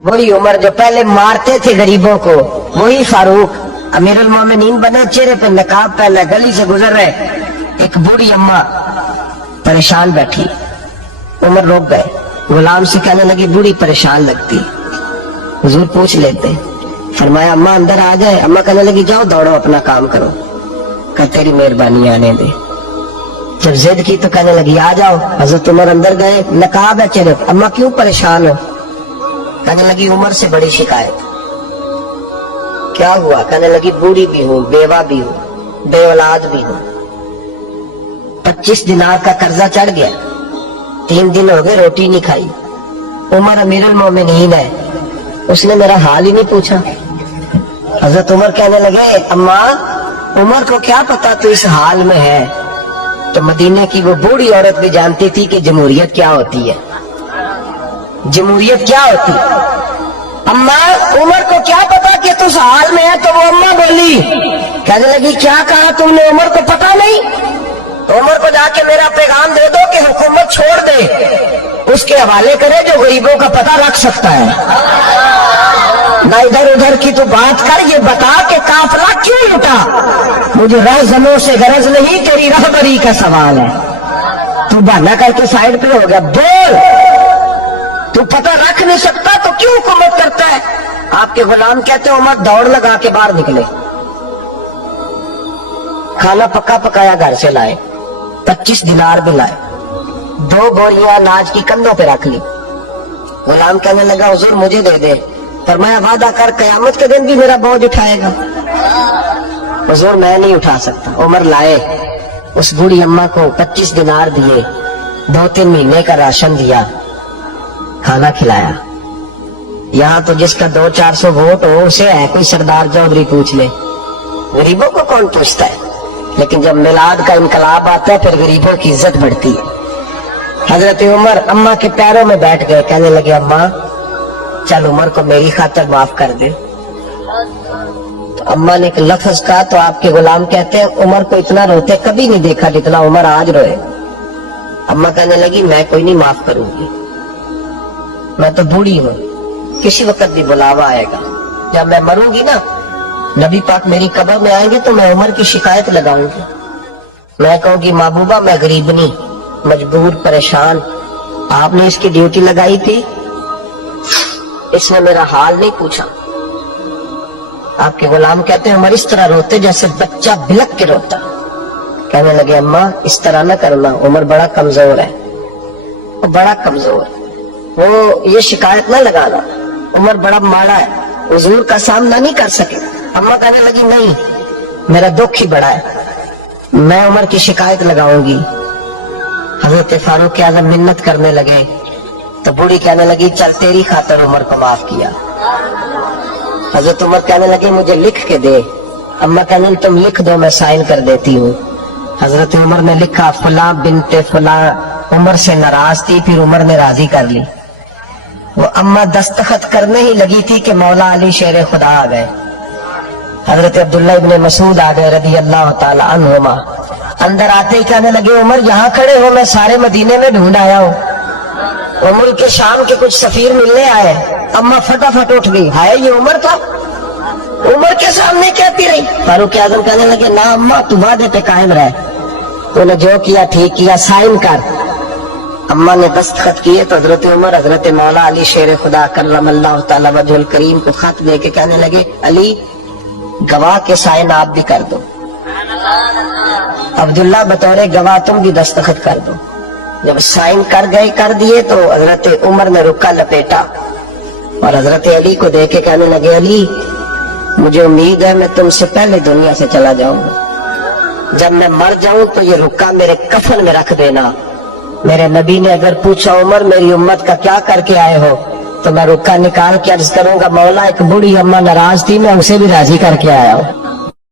वही उमर जो पहले मारते थे गरीबों को, वही फारूक अमीरुल मोमिनीन बने, चेहरे पे नकाब पहना, गली से गुजर रहे, एक बूढ़ी अम्मा परेशान बैठी। उमर रोक गए, गुलाम से कहने लगी बूढ़ी परेशान लगती। हुजूर पूछ लेते, फरमाया अम्मा अंदर आ जाए। अम्मा कहने लगी जाओ दौड़ो अपना काम करो। कहा तेरी मेहरबानी आने दे। जब जिद की तो कहने लगी आ जाओ। हजरत उमर अंदर गए, नकाब है चेहरे। अम्मा क्यों परेशान हो? कहने लगी उमर से बड़ी शिकायत। क्या हुआ? कहने लगी बूढ़ी भी हूँ, बेवा भी हूँ, बे औलाद भी हूँ, 25 दिनार का कर्जा चढ़ गया, 3 दिन हो गए रोटी नहीं खाई। उमर अमीरुल मोमिनीन है, उसने मेरा हाल ही नहीं पूछा। हजरत उमर कहने लगे अम्मा उमर को क्या पता तू इस हाल में है? तो मदीने की वो बूढ़ी औरत भी जानती थी कि जमहूरियत क्या होती है। जमहूरियत क्या होती है? अम्मा उमर को क्या पता कि तू इस हाल में है? तो वो अम्मा बोली, कहने लगी क्या कहा तुमने? उमर को पता नहीं? तो उमर को जाके मेरा पैगाम दे दो कि हुकूमत छोड़ दे, उसके हवाले करे जो गरीबों का पता रख सकता है। ना इधर उधर की तू बात कर, ये बता के काफिला क्यों लुटा? मुझे रहज़नों से गरज नहीं, तेरी रहबरी का सवाल है। तू बहाना करके साइड पे हो गया, बोल। तू पता रख नहीं सकता तो क्यों हुकूमत करता है? आपके गुलाम कहते उमर दौड़ लगा के बाहर निकले, खाना पक्का पकाया घर से लाए, 25 दिनार भी लाए, 2 बोरियां अनाज की कंधों पे रख ली। गुलाम कहने लगा हुजूर मुझे दे दे। फरमाया वादा कर कयामत के दिन भी मेरा बोझ उठाएगा। हुजूर मैं नहीं उठा सकता। उमर लाए, उस बूढ़ी अम्मा को 25 दिनार दिए, 2-3 महीने का राशन दिया, खाना खिलाया। यहाँ तो जिसका 200-400 वोट हो उसे है कोई सरदार चौधरी पूछ ले, गरीबों को कौन पूछता है? लेकिन जब मिलाद का इनकलाब आता है फिर गरीबों की इज्जत बढ़ती है। हजरत उमर अम्मा के पैरों में बैठ गए, कहने लगे अम्मा चल उमर को मेरी खातिर माफ कर दे। तो अम्मा ने एक लफ्ज कहा तो आपके गुलाम कहते हैं उमर को इतना रोते कभी नहीं देखा जितना उमर आज रोए। अम्मा कहने लगी मैं कोई नहीं माफ करूंगी, मैं तो बूढ़ी हूँ, किसी वक्त भी बुलावा आएगा। जब मैं मरूंगी ना, नबी पाक मेरी कब्र में आएंगे तो मैं उमर की शिकायत लगाऊंगी। मैं कहूंगी महबूबा मैं गरीबनी, मजबूर, परेशान, आपने इसकी ड्यूटी लगाई थी, इसने मेरा हाल नहीं पूछा। आपके गुलाम कहते हैं उमर इस तरह रोते जैसे बच्चा बिलक के रोता। कहने लगे अम्मा इस तरह न करना, उमर बड़ा कमजोर है, वो बड़ा कमजोर, वो ये शिकायत न लगाना, उमर बड़ा माड़ा है, हुजूर का सामना नहीं कर सके। अम्मा कहने लगी नहीं, मेरा दुख ही बड़ा है, मैं उमर की शिकायत लगाऊंगी। हजरत फारूक आज़म मिन्नत करने लगे तो बूढ़ी कहने लगी चल तेरी खातिर उमर को माफ किया। हजरत उमर कहने लगे मुझे लिख के दे। अम्मा कहने तुम लिख दो मैं साइन कर देती हूँ। हजरत उमर ने लिखा फला बिनते फला उमर से नाराज थी, फिर उमर ने राजी कर ली। वो अम्मा दस्तखत करने ही लगी थी कि मौला अली शेर खुदा आ गए। हजरत अब्दुल्ला इब्ने मसूद आ गए रदी अल्लाह ताला अन्हुमा। अंदर आते ही कहने लगे उमर यहाँ खड़े हो, मैं सारे मदीने में ढूंढ आया हूँ, वो मुल्क के शाम के कुछ सफीर मिलने आए। अम्मा फटाफट उठ गई, हाय ये उमर था, उमर के सामने कहती रही। फारूक आज़म कहने लगे ना अम्मा तू वादे पे कायम रह, तूने जो किया ठीक किया, साइन कर। अम्मा ने दस्तखत किए तो हजरत उमर हजरत मौला अली शेर खुदा करमल्लाहु तआला वजहुल करीम को खत दे के कहने लगे अली गवाह के साइन आप भी कर दो, अब्दुल्ला बतौर गवाह तुम भी दस्तखत कर दो। जब साइन कर दिए तो हजरत उमर ने रुक्का लपेटा और हजरत अली को दे के कहने लगे अली मुझे उम्मीद है मैं तुमसे पहले दुनिया से चला जाऊंगा, जब मैं मर जाऊं तो ये रुक्का मेरे कफन में रख देना। मेरे नबी ने अगर पूछा उमर मेरी उम्मत का क्या करके आए हो, तो मैं रुक्का निकाल के अर्ज करूंगा मौला एक बूढ़ी अम्मा नाराज थी, मैं उसे भी राजी करके आया हूं।